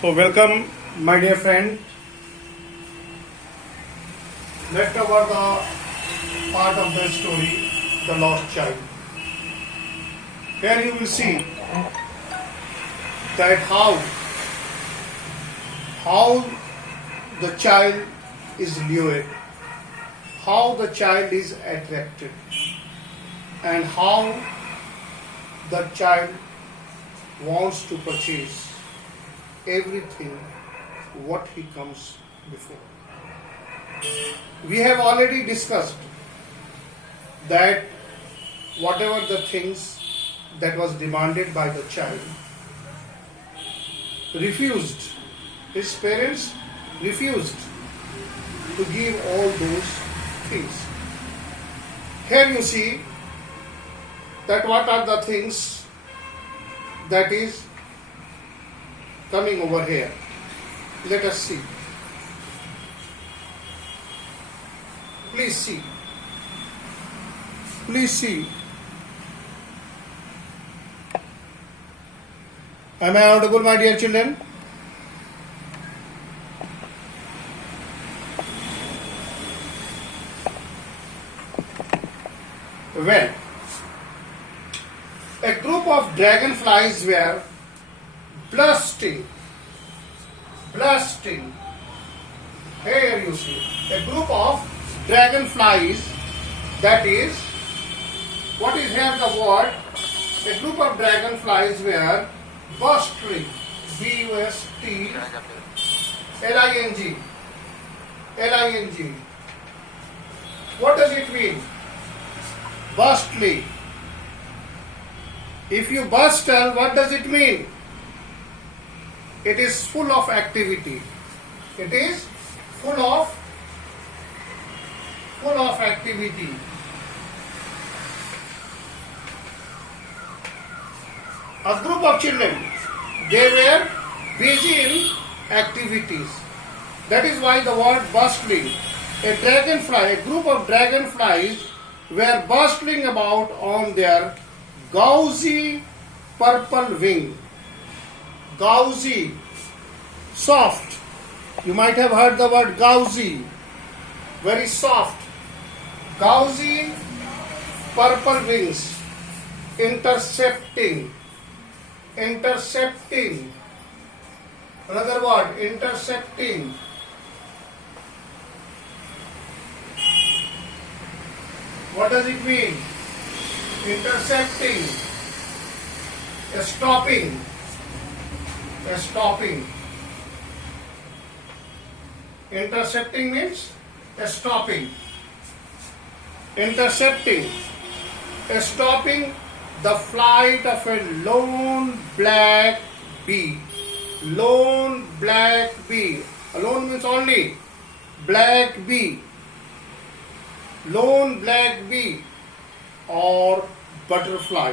So, welcome, my dear friend. Let's cover the part of the story, The Lost Child. Here you will see that how the child is lured, how the child is attracted, and how the child wants to purchase everything what he comes before. We have already discussed that whatever the things that was demanded by the child refused, his parents refused to give all those things. Here you see that what are the things that is coming over here. Let us see. Please see. Please see. Am I audible, my dear children? Well, a group of dragonflies were bursting. Here you see a group of dragonflies. That is, what is here the word? A group of dragonflies were bursting. B-U-S-T L-I-N-G. What does it mean? Bustling. If you bustle, what does it mean? It is full of activity. It is full of activity. A group of children, they were busy in activities. That is why the word bustling. A group of dragonflies were bustling about on their gauzy purple wing. Gauzy, soft. You might have heard the word gauzy, very soft. Gauzy purple wings, intercepting. Another word, intercepting. What does it mean? Intercepting. Stopping. Intercepting means stopping. Intercepting. Stopping the flight of a lone black bee. Lone black bee. Alone means only. Black bee. Lone black bee or butterfly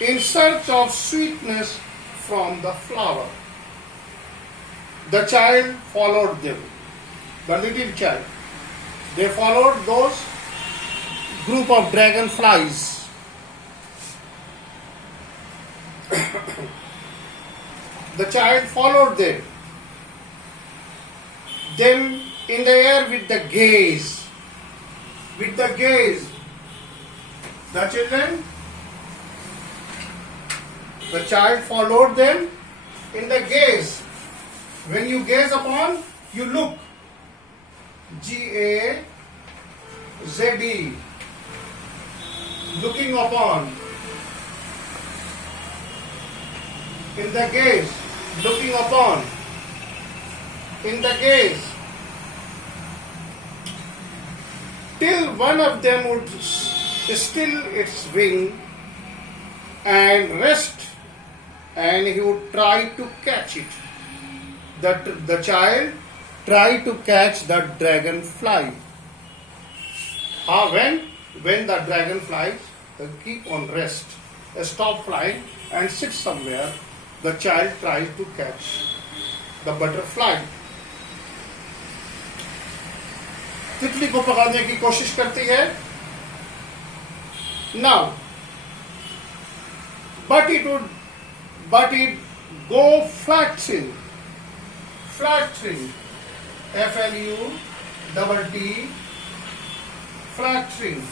in search of sweetness from the flower. The child followed them. The little child. They followed those group of dragonflies. The child followed them. Them in the air with the gaze. The children, the child followed them in the gaze. When you gaze upon, you look. G-A-Z-E. Looking upon. In the gaze. Looking upon. In the gaze. Till one of them would still its wing and rest, and he would try to catch it. The child tried to catch the dragonfly. When the dragonflies keep on rest, stop flying and sit somewhere, the child tries to catch the butterfly. तितली को पकड़ने की कोशिश करती है. Now, but it go flattering. Flattering. F-L-U-T-T. Flattering.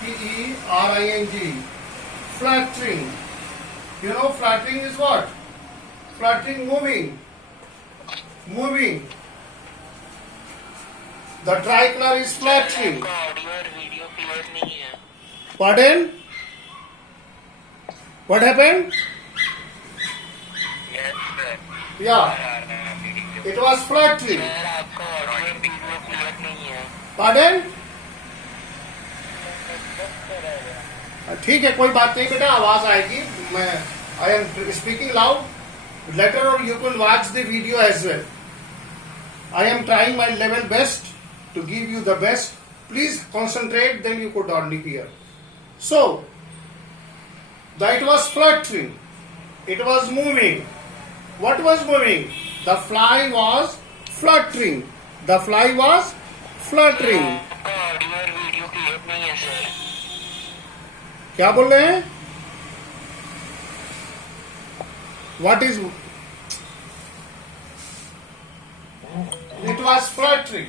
P-E-R-I-N-G. Flattering. You know flattering is what? Flattering, moving. Moving. The tricolor is flattering. Audio और video clear नहीं है. Pardon? What happened? Yes sir. Yeah, it was flattering. Sir आपका audio और video clear नहीं है. Pardon? ठीक है, कोई बात नहीं बेटा, आवाज आएगी. मैं I am speaking loud. Later on you can watch the video as well. I am trying my level best to give you the best. Please concentrate, then you could only hear. So, that was fluttering. It was moving. What was moving? The fly was fluttering. The fly was fluttering. आपका audio और video clear नहीं है sir. क्या बोल रहे हैं? What is? It was fluttering.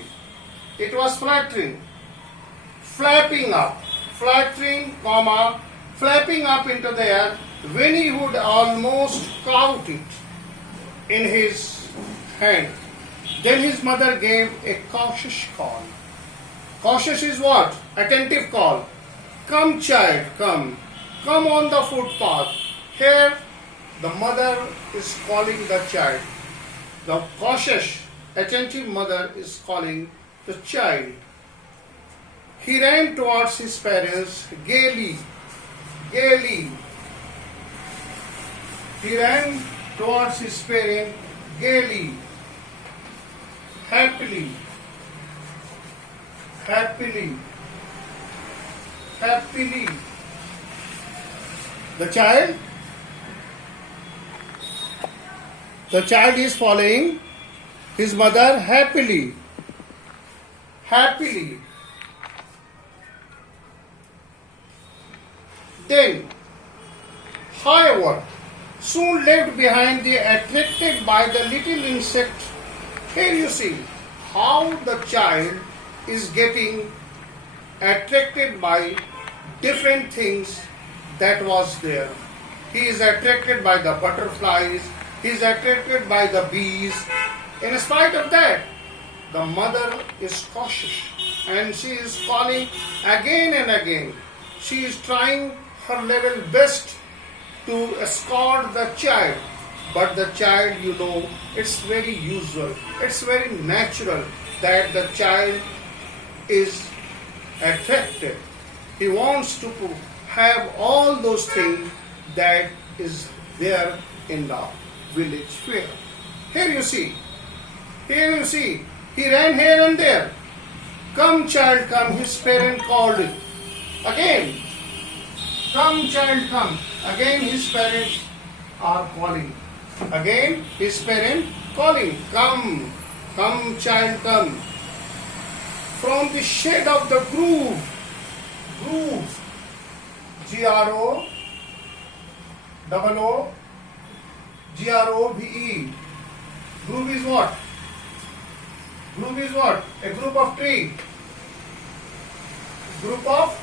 It was fluttering. Flapping up. Fluttering, comma, flapping up into the air when he would almost caught it in his hand. Then his mother gave a cautious call. Cautious is what? Attentive call. Come, child, come. Come on the footpath. Here, the mother is calling the child. The cautious, attentive mother is calling the child. He ran towards his parents gaily. Gaily. He ran towards his parents gaily. Happily. Happily. Happily. The child is following his mother happily. Happily. Then, however, soon left behind the attracted by the little insect. Here you see how the child is getting attracted by different things that was there. He is attracted by the butterflies. He is attracted by the bees. In spite of that, the mother is cautious and she is calling again and again. She is trying her level best to escort the child. But the child, you know, it's very usual. It's very natural that the child is attracted. He wants to have all those things that is there in the village fair. Here you see, he ran here and there. Come, child, come. His parent called it. Again, come, child, come. Again, his parents are calling. Again, his parent calling. Come, come, child, come. From the shade of the grove, Grove. Grove is what? Grove is what? A group of tree. Group of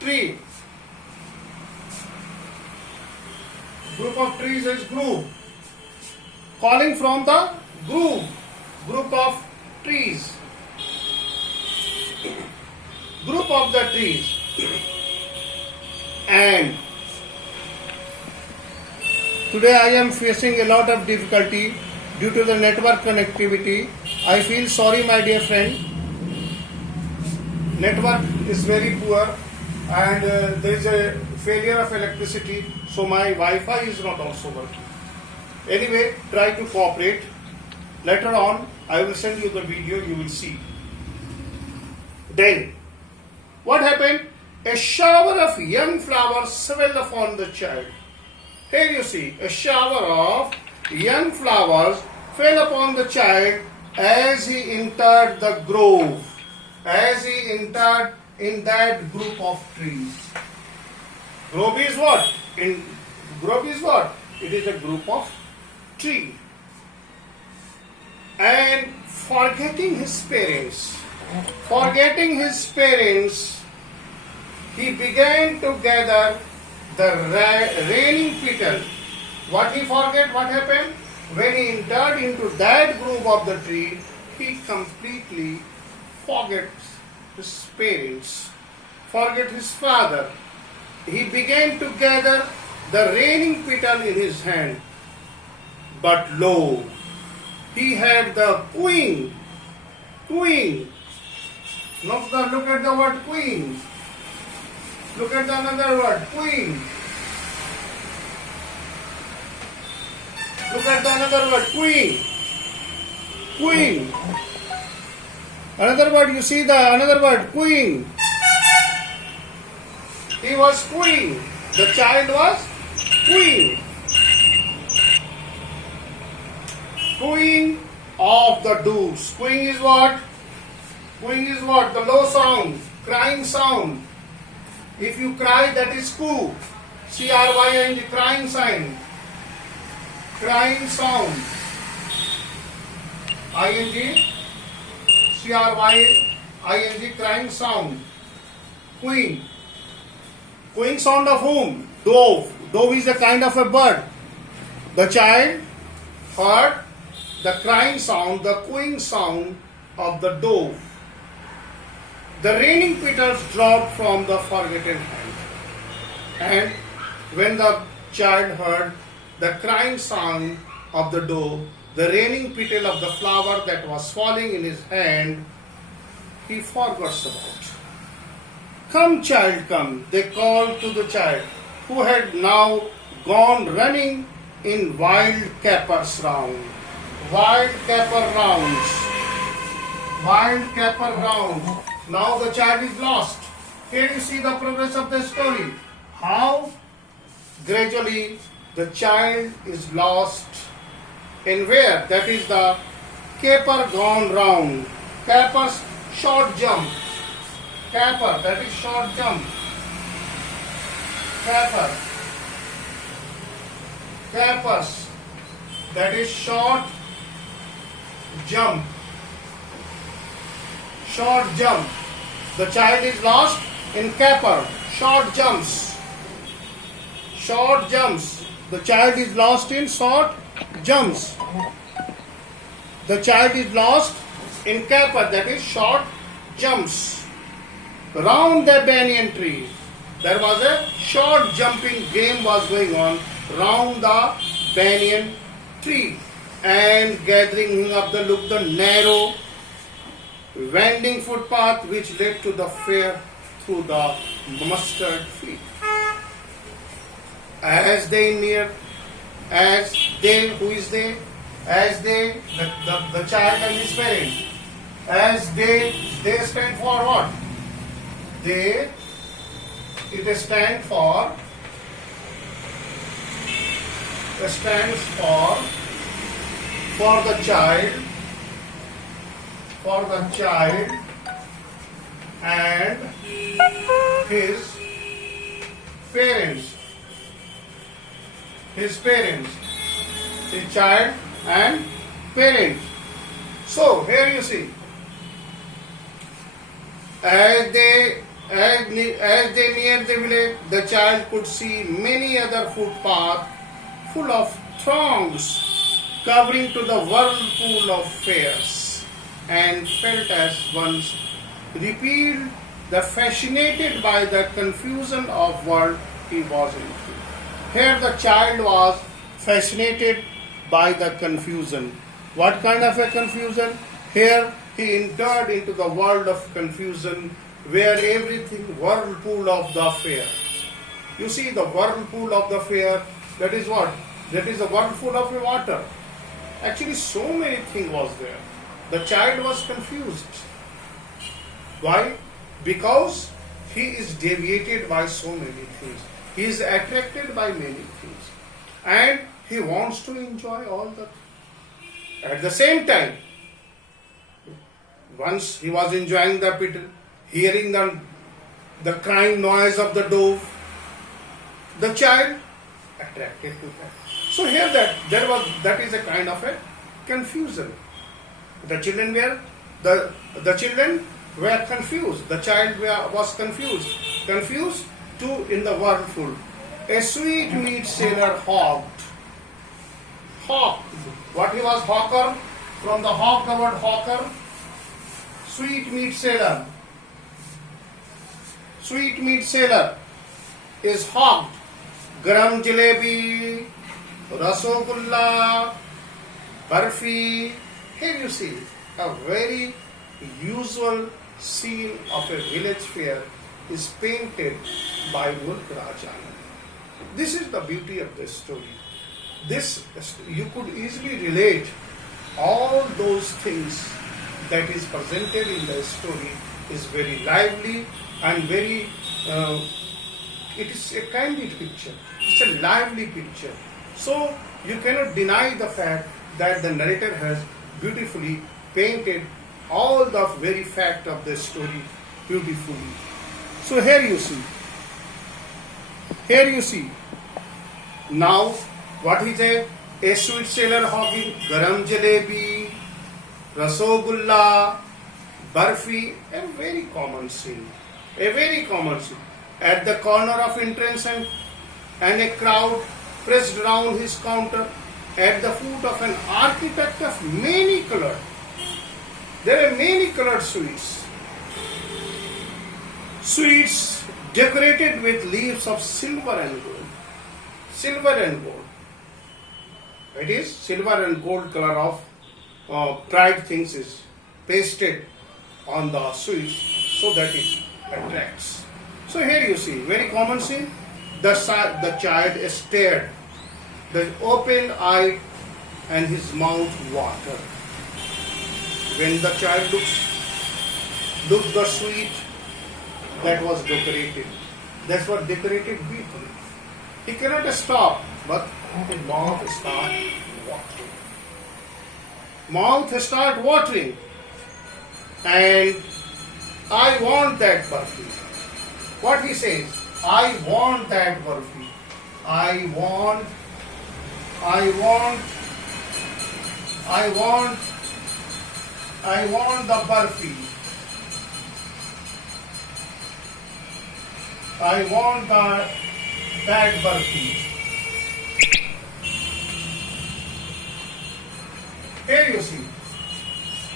tree. Group of trees is grove. Calling from the grove. Group of trees. Group of the trees. And today I am facing a lot of difficulty due to the network connectivity. I feel sorry, my dear friend. Network is very poor and there is a failure of electricity, so my Wi-Fi is not also working. Anyway, try to cooperate. Later on, I will send you the video, you will see. Then, what happened? A shower of young flowers fell upon the child. Here you see, a shower of young flowers fell upon the child as he entered the grove. As he entered in that group of trees. Grove is what? In grove is what? It is a group of tree. And forgetting his parents, he began to gather the raining petal. What he forget? What happened? When he entered into that group of the tree, he completely forgets his parents, forget his father. He began to gather the raining petal in his hand. But lo, he had the queen. Look at the word queen. Look at the another word, queen. Look at the another word, queen. Queen. Another word, you see the another word, queen. He was queen. The child was queen. Queen of the doves. Queen is what? Queen is what? The low sound, crying sound. If you cry, that is coo. C-R-Y-N-G, crying sign. Crying sound. I-N-G, C-R-Y-I-N-G, crying sound. Queen. Queen sound of whom? Dove. Dove is a kind of a bird. The child heard the crying sound, the cooing sound of the dove. The raining petals dropped from the forgotten hand. And when the child heard the crying sound of the dove, the raining petal of the flower that was falling in his hand, he forgot about. Come, child, come, they called to the child, who had now gone running in wild capers round. Wild caper rounds. Wild caper round. Now the child is lost. Here you see the progress of the story. How gradually the child is lost. In where? That is the caper gone round. Capers, short jump. Caper, that is short jump. Caper. Capers, that is short jump. Short jump. The child is lost in caper. Short jumps. Short jumps. The child is lost in short jumps. The child is lost in caper, that is short jumps. Round the banyan tree. There was a short jumping game was going on round the banyan tree, and gathering up the look the narrow winding footpath which led to the fair through the mustard field. As they near, as they, who is they? As they, the child and his parent. As they stand for what? They, it stands for the child and his parents. His child and parents. So here you see, as they neared the village, the child could see many other footpaths full of throngs covering to the whirlpool of fairs, and felt as once repelled, the fascinated by the confusion of world he was into. Here the child was fascinated by the confusion. What kind of a confusion? Here he entered into the world of confusion, where everything, whirlpool of the fair. You see the whirlpool of the fair, that is what? That is the whirlpool of the water. Actually so many things was there. The child was confused. Why? Because he is deviated by so many things. He is attracted by many things. And he wants to enjoy all the things. At the same time, once he was enjoying the petal, hearing the the crying noise of the dove. The child attracted to that. So here that is a kind of a confusion. The children were confused. The child was confused too in the wordful. A sweet meat sailor hawked. What he was hawker? From the hawk, the word hawker. Sweet meat sailor. Sweet meat sailor is hawked. Garam jalebi, rasogulla, barfi. Here you see a very usual scene of a village fair is painted by Mulk Raj Anand. This is the beauty of this story. This you could easily relate all those things that is presented in the story is very lively and very it is a candid picture. It's a lively picture. So you cannot deny the fact that the narrator has beautifully painted all the very fact of the story beautifully. So here you see. Now what is a sweet sailor hawking garam jalebi, rasogulla, barfi, a very common scene. At the corner of entrance and a crowd pressed round his counter at the foot of an architect of many colored. There are many colored sweets. Sweets decorated with leaves of silver and gold. It is silver and gold color of dried things is pasted on the sweets so that it attracts. So here you see, very common scene. The child stared, the open eye and his mouth watered. When the child looked the sweet that was decorated. That's what decorated beautifully. He cannot stop, but his mouth start watering. And I want that barfi. What he says? I want that barfi. I want the barfi. I want that barfi. Here you see,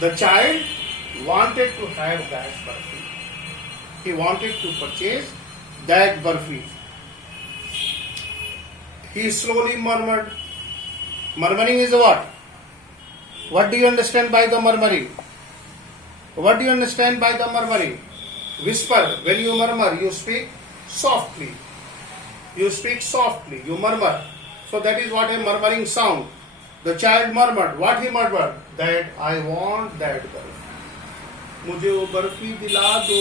the child wanted to have that barfi. He wanted to purchase that barfi. He slowly murmured. Murmuring is what? What do you understand by the murmuring? What do you understand by the murmuring? Whisper. When you murmur, you speak softly. You speak softly. You murmur. So that is what a murmuring sound. The child murmured. What he murmured? That I want that barfi. मुझे वो बर्फी दिला दो.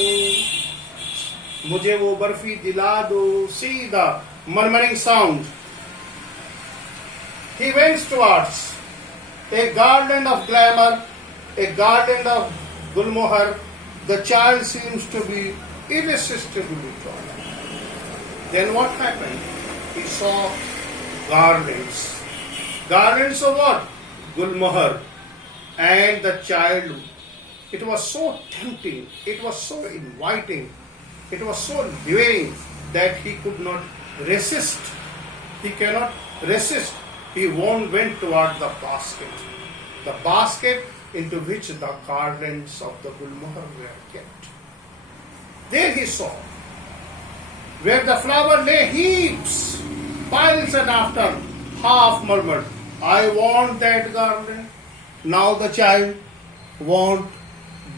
मुझे वो बर्फी दिला दो. See the murmuring sound. He went towards a garland of glamour, a garland of gulmohar. The child seems to be irresistibly drawn. Then what happened? He saw garlands. Garlands of what? Gulmohar. And the child, it was so tempting, it was so inviting, it was so luring that he could not resist. He cannot resist. He went toward the basket into which the garlands of the gulmohar were kept. There he saw, where the flower lay heaps, piles, and after half murmured, I want that garland. Now the child want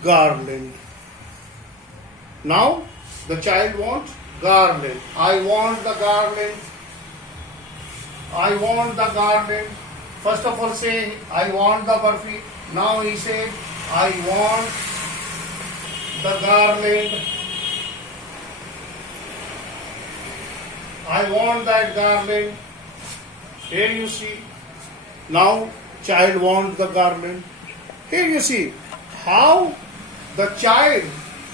garland. Now the child wants garland. I want the garland. I want the garland. First of all say, I want the barfi. Now he said, I want the garland. I want that garland. Here you see. Now child wants the garland. Here you see how the child